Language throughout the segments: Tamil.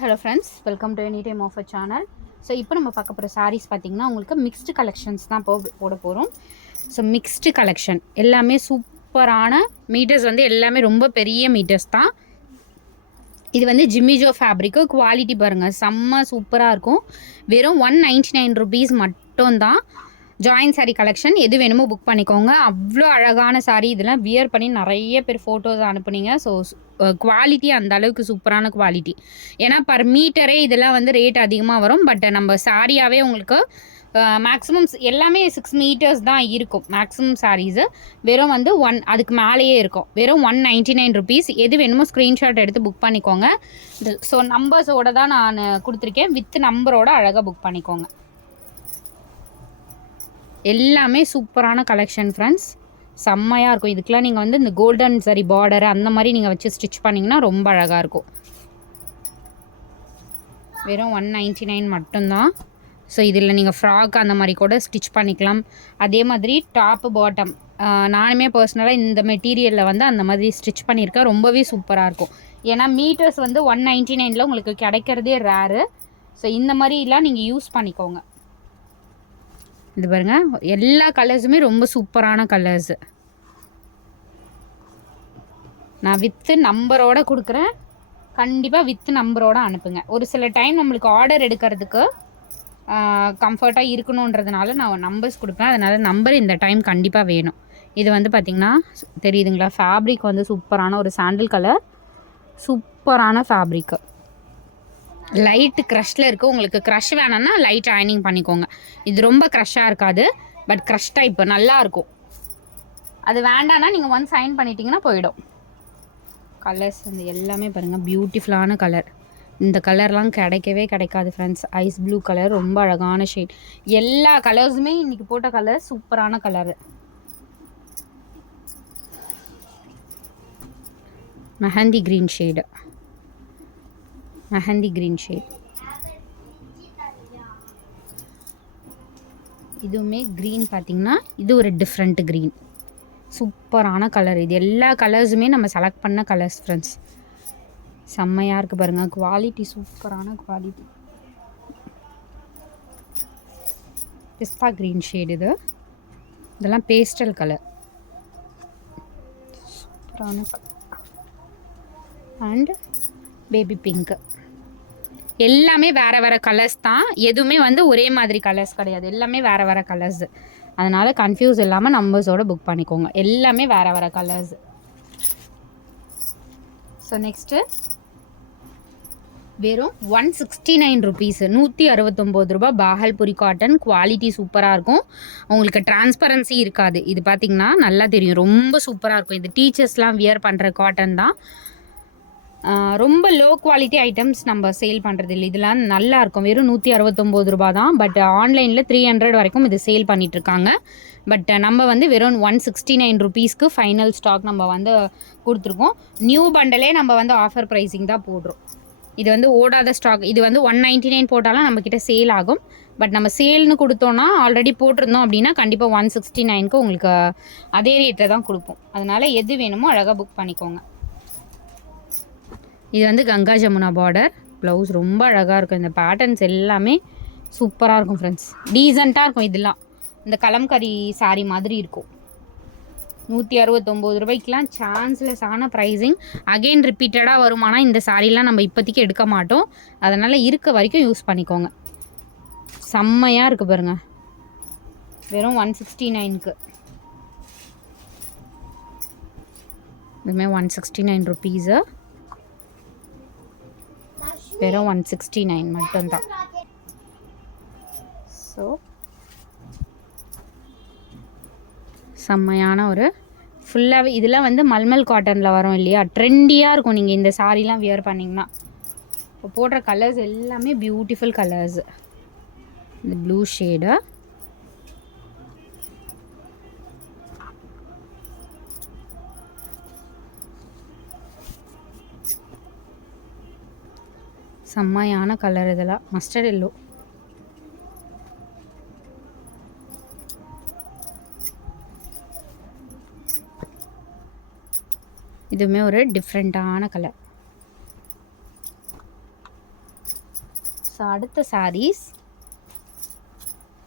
Hello friends, welcome to any time offer channel. So இப்போ நம்ம பார்க்க போகிற சாரீஸ் பார்த்திங்கன்னா உங்களுக்கு மிக்ஸ்டு கலெக்ஷன்ஸ் தான் போட போகிறோம். ஸோ மிக்ஸ்டு கலெக்ஷன் எல்லாமே சூப்பரான மீட்டர்ஸ், வந்து எல்லாமே ரொம்ப பெரிய மீட்டர்ஸ் தான். இது வந்து ஜிம்மிஜோ ஃபேப்ரிக்கு, குவாலிட்டி பாருங்கள் செம்ம சூப்பராக இருக்கும். வெறும் 199 ருபீஸ் மட்டும்தான். ஜாயின் சாரீ கலெக்ஷன் எது வேணுமோ புக் பண்ணிக்கோங்க. அவ்வளோ அழகான சாரீ, இதெல்லாம் வியர் பண்ணி நிறைய பேர் ஃபோட்டோஸ் அனுப்புனீங்க. ஸோ குவாலிட்டி அந்த அளவுக்கு சூப்பரான குவாலிட்டி. ஏன்னா பர் மீட்டரே இதெல்லாம் வந்து ரேட் அதிகமாக வரும். பட் நம்ம சாரியாகவே உங்களுக்கு மேக்ஸிமம் எல்லாமே 6 மீட்டர்ஸ் தான் இருக்கும் மேக்ஸிமம் சாரீஸு. வெறும் வந்து அதுக்கு மேலேயே இருக்கும். வெறும் 199 ருபீஸ். எது வேணுமோ ஸ்க்ரீன்ஷாட் எடுத்து புக் பண்ணிக்கோங்க. ஸோ நம்பர்ஸோட தான் நான் கொடுத்துருக்கேன். வித் நம்பரோட அழகாக புக் பண்ணிக்கோங்க. எல்லாமே சூப்பரான கலெக்ஷன் ஃப்ரெண்ட்ஸ், செம்மையாக இருக்கும். இதுக்கெலாம் நீங்கள் வந்து இந்த கோல்டன் சரி பார்டர் அந்த மாதிரி நீங்கள் வச்சு ஸ்டிச் பண்ணிங்கன்னா ரொம்ப அழகாக இருக்கும். வெறும் 199 மட்டும்தான். ஸோ இதில் நீங்கள் ஃப்ராக் அந்த மாதிரி கூட ஸ்டிச் பண்ணிக்கலாம். அதே மாதிரி டாப்பு பாட்டம் நானுமே பர்சனலாக இந்த மெட்டீரியலில் வந்து அந்த மாதிரி ஸ்டிச் பண்ணியிருக்கேன். ரொம்பவே சூப்பராக இருக்கும். ஏன்னா மீட்டர்ஸ் வந்து 199 உங்களுக்கு கிடைக்கிறதே ரேரு. ஸோ இந்த மாதிரிலாம் நீங்கள் யூஸ் பண்ணிக்கோங்க. இது பாருங்கள், எல்லா கலர்ஸுமே ரொம்ப சூப்பரான கலர்ஸு. நான் வித்து நம்பரோடு கொடுக்குறேன். கண்டிப்பாக வித்து நம்பரோடு அனுப்புங்க. ஒரு சில டைம் நம்மளுக்கு ஆர்டர் எடுக்கிறதுக்கு கம்ஃபர்ட்டாக இருக்கணுன்றதுனால நான் நம்பர்ஸ் கொடுப்பேன். அதனால் நம்பர் இந்த டைம் கண்டிப்பாக வேணும். இது வந்து பார்த்திங்கன்னா தெரியுதுங்களா, ஃபேப்ரிக் வந்து சூப்பரான ஒரு சாண்டில் கலர், சூப்பரான ஃபேப்ரிக்கு. லைட்டு க்ரஷில் இருக்குது. உங்களுக்கு க்ரஷ் வேணும்னா லைட் அயனிங் பண்ணிக்கோங்க. இது ரொம்ப க்ரஷ்ஷாக இருக்காது, பட் க்ரஷ் டைப்பு நல்லாயிருக்கும். அது வேண்டான்னா நீங்கள் ஒன்ஸ் அயன் பண்ணிட்டீங்கன்னா போயிடும். கலர்ஸ் வந்து எல்லாமே பாருங்கள், பியூட்டிஃபுல்லான கலர். இந்த கலர்லாம் கிடைக்கவே கிடைக்காது ஃப்ரெண்ட்ஸ். ஐஸ் ப்ளூ கலர் ரொம்ப அழகான ஷேட். எல்லா கலர்ஸுமே இன்றைக்கி போட்ட கலர் சூப்பரான colour. Mehndi green shade, mehndi green shade. இதுவுமே க்ரீன் பார்த்திங்கன்னா இது ஒரு டிஃப்ரெண்ட் க்ரீன், சூப்பரான கலர். இது எல்லா கலர்ஸுமே நம்ம செலக்ட் பண்ண கலர்ஸ் ஃப்ரெண்ட்ஸ். செம்மையாக இருக்குது பாருங்கள், குவாலிட்டி சூப்பரான குவாலிட்டி. பிஸ்தா க்ரீன் ஷேடு இது. இதெல்லாம் பேஸ்டல் கலர், சூப்பரான கலர். And baby pink. எல்லாமே வேறு வேறு கலர்ஸ் தான். எதுவுமே வந்து ஒரே மாதிரி கலர்ஸ் கிடையாது. எல்லாமே வேறு வேறு கலர்ஸு. அதனால் கன்ஃபியூஸ் இல்லாமல் நம்பர்ஸோடு புக் பண்ணிக்கோங்க. எல்லாமே வேறு வேறு கலர்ஸு. ஸோ நெக்ஸ்ட்டு வெறும் 169 ருபீஸு, 169 ரூபா. பாகல்புரி காட்டன், குவாலிட்டி சூப்பராக இருக்கும். உங்களுக்கு டிரான்ஸ்பரன்சி இருக்காது. இது பார்த்திங்கன்னா நல்லா தெரியும், ரொம்ப சூப்பராக இருக்கும். இது டீச்சர்ஸ்லாம் வியர் பண்ணுற காட்டன் தான். ரொம்ப லோ குவாலிட்டி ஐட்டம்ஸ் நம்ம சேல் பண்ணுறது இல்லை. இதெல்லாம் நல்லாயிருக்கும். வெறும் 169 ரூபா தான். பட் ஆன்லைனில் 300 வரைக்கும் இது சேல் பண்ணிகிட்ருக்காங்க. பட் நம்ம வந்து வெறும் 169 ருபீஸ்க்கு ஃபைனல் ஸ்டாக் நம்ம வந்து கொடுத்துருக்கோம். நியூ பண்டலே நம்ம வந்து ஆஃபர் ப்ரைஸிங் தான் போடுறோம். இது வந்து ஓடாத ஸ்டாக். இது வந்து 199 போட்டாலும் நம்மக்கிட்ட சேல் ஆகும். பட் நம்ம சேல்னு கொடுத்தோன்னா ஆல்ரெடி போட்டிருந்தோம் அப்படின்னா கண்டிப்பாக 169க்கு உங்களுக்கு அதே ரேட்டில் தான் கொடுப்போம். அதனால் எது வேணுமோ அழகாக புக் பண்ணிக்கோங்க. இது வந்து கங்கா ஜமுனா பார்டர் ப்ளவுஸ், ரொம்ப அழகாக இருக்கும். இந்த பேட்டர்ன்ஸ் எல்லாமே சூப்பராக இருக்கும் ஃப்ரெண்ட்ஸ். டீசெண்டாக இருக்கும். இதெல்லாம் இந்த கலம்கரி சாரீ மாதிரி இருக்கும். 169 ரூபாய்க்கெலாம் சான்ஸ்லெஸ்ஸான ப்ரைஸிங். அகெயின் ரிப்பீட்டடாக வருமானா இந்த சாரீலாம் நம்ம இப்போதைக்கு எடுக்க மாட்டோம். அதனால் இருக்க வரைக்கும் யூஸ் பண்ணிக்கோங்க. செம்மையாக இருக்குது பாருங்கள். வெறும் 169க்கு. இதுவுமே 169 ருபீஸு. வெறும் 169 மட்டும்தான். ஸோ செம்மையான ஒரு ஃபுல்லாகவே இதெல்லாம் வந்து மல்மல் காட்டனில் வரும் இல்லையா, ட்ரெண்டியாக இருக்கும். நீங்கள் இந்த சாரீலாம் வியர் பண்ணிங்கன்னா இப்போ போடுற கலர்ஸ் எல்லாமே பியூட்டிஃபுல் கலர்ஸு. இந்த ப்ளூ ஷேடு, செம்மையான கலர். இதெல்லாம் மஸ்டர்ட் எல்லோ. இதுவுமே ஒரு டிஃப்ரெண்ட்டான கலர். ஸோ அடுத்த சாரீஸ்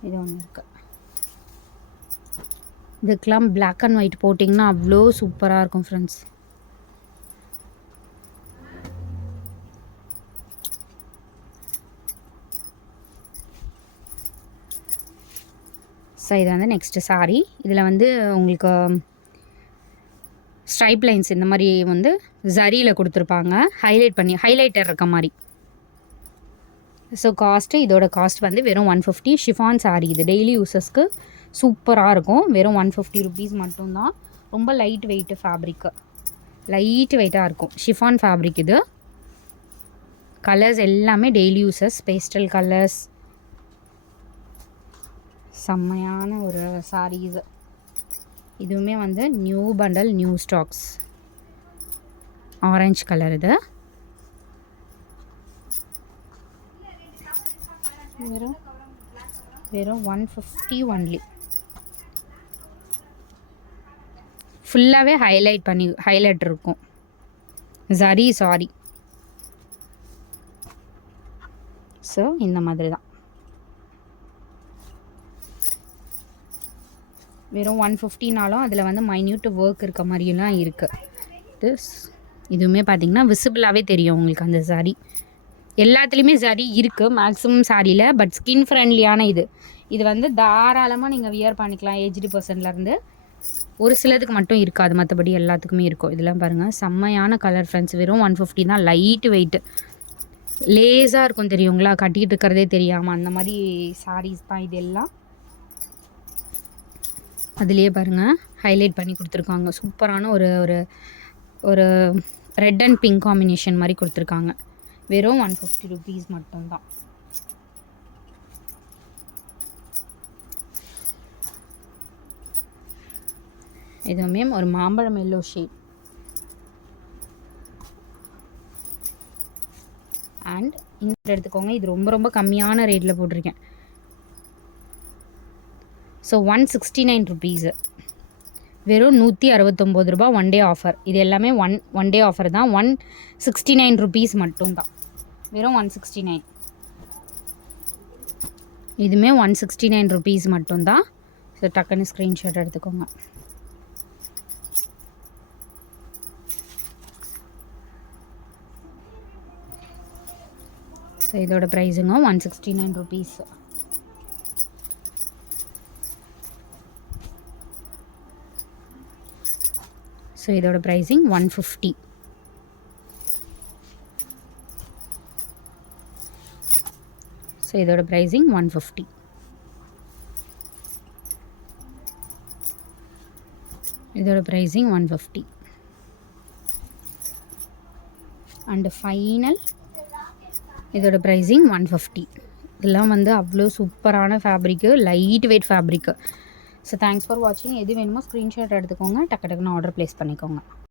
இது ஒன்று இருக்குது. இதுக்கெலாம் பிளாக் அண்ட் ஒயிட் போட்டிங்கன்னா அவ்வளோ சூப்பராக இருக்கும் ஃப்ரெண்ட்ஸ். ஸோ இது வந்து நெக்ஸ்ட்டு சாரீ. இதில் வந்து உங்களுக்கு ஸ்ட்ரைப் லைன்ஸ் இந்த மாதிரி வந்து ஜரியில் கொடுத்துருப்பாங்க, ஹைலைட்டர் இருக்க மாதிரி. ஸோ காஸ்ட்டு, இதோட காஸ்ட் வந்து வெறும் 150. ஷிஃபான் சாரீ இது டெய்லி யூஸஸ்க்கு சூப்பராக இருக்கும். வெறும் 150 ருபீஸ் மட்டும்தான். ரொம்ப லைட் வெயிட்டு ஃபேப்ரிக்கு, லைட் வெயிட்டாக இருக்கும். ஷிஃபான் ஃபேப்ரிக் இது. கலர்ஸ் எல்லாமே டெய்லி யூஸஸ், பேஸ்டல் கலர்ஸ். செம்மையான ஒரு சாரீ இது. இதுவுமே வந்து new bundle, new stocks. Orange colour இது. வெறும் 150 ஒன்லி. ஃபுல்லாகவே ஹைலைட் இருக்கும். ஜரி சாரி. ஸோ இந்த மாதிரி தான். வெறும் 150னாலும் அதில் வந்து மைன்யூட் ஒர்க் இருக்க மாதிரியெல்லாம் இருக்குது. இதுவுமே பார்த்திங்கன்னா விசிபிளாகவே தெரியும் உங்களுக்கு அந்த சாரீ. எல்லாத்துலேயுமே சாரீ இருக்குது மேக்ஸிமம் சாரியில். பட் ஸ்கின் ஃப்ரெண்ட்லியான இது வந்து தாராளமாக நீங்கள் வியர் பண்ணிக்கலாம். ஏஜ்டு பர்சன்லேருந்து ஒரு சிலதுக்கு மட்டும் இருக்காது, மற்றபடி எல்லாத்துக்குமே இருக்கும். இதெல்லாம் பாருங்கள், செம்மையான கலர் ஃப்ரெண்ட்ஸ். வெறும் 150 தான். லைட்டு வெயிட்டு, லேஸாக இருக்கும் தெரியுங்களா, கட்டிகிட்டு இருக்கிறதே தெரியாமல் அந்த மாதிரி சாரீஸ் தான் இது எல்லாம். அதுலேயே பாருங்கள் ஹைலைட் பண்ணி கொடுத்துருக்காங்க. சூப்பரான ஒரு ஒரு ஒரு ரெட் அண்ட் பிங்க் காம்பினேஷன் மாதிரி கொடுத்துருக்காங்க. வெறும் 150 ருபீஸ் மட்டும்தான். இதுவுமே ஒரு மாம்பழம் எல்லோ ஷேட். அண்ட் இந்த எடுத்துக்கோங்க, இது ரொம்ப ரொம்ப கம்மியான ரேட்டில் போட்டிருக்கேன். So 169 rupees. வெறும் 169 ரூபா ஒன் டே ஆஃபர். இது எல்லாமே ஒன் டே ஆஃபர் தான். 169 ருபீஸ் மட்டும்தான். வெறும் 169. இதுவுமே 169 ருபீஸ் மட்டும்தான். ஸோ டக்குன்னு ஸ்க்ரீன்ஷாட் எடுத்துக்கோங்க. ஸோ இதோட ப்ரைஸுங்க 169 ருபீஸ். ஸோ இதோட ப்ரைஸிங் 150. ஸோ இதோட ப்ரைஸிங் 150. இதோட ப்ரைஸிங் 150. அண்டு ஃபைனல் இதோட ப்ரைஸிங் 150. இதெல்லாம் வந்து அவ்வளோ சூப்பரான fabric, light weight fabric. So thanks for வாட்சிங். எது வேணுமோ ஸ்க்ரீன்ஷாட் எடுத்துக்கோங்க, டக்கு டக்குன்னு ஆர்டர் ப்ளேஸ் பண்ணிக்கோங்க.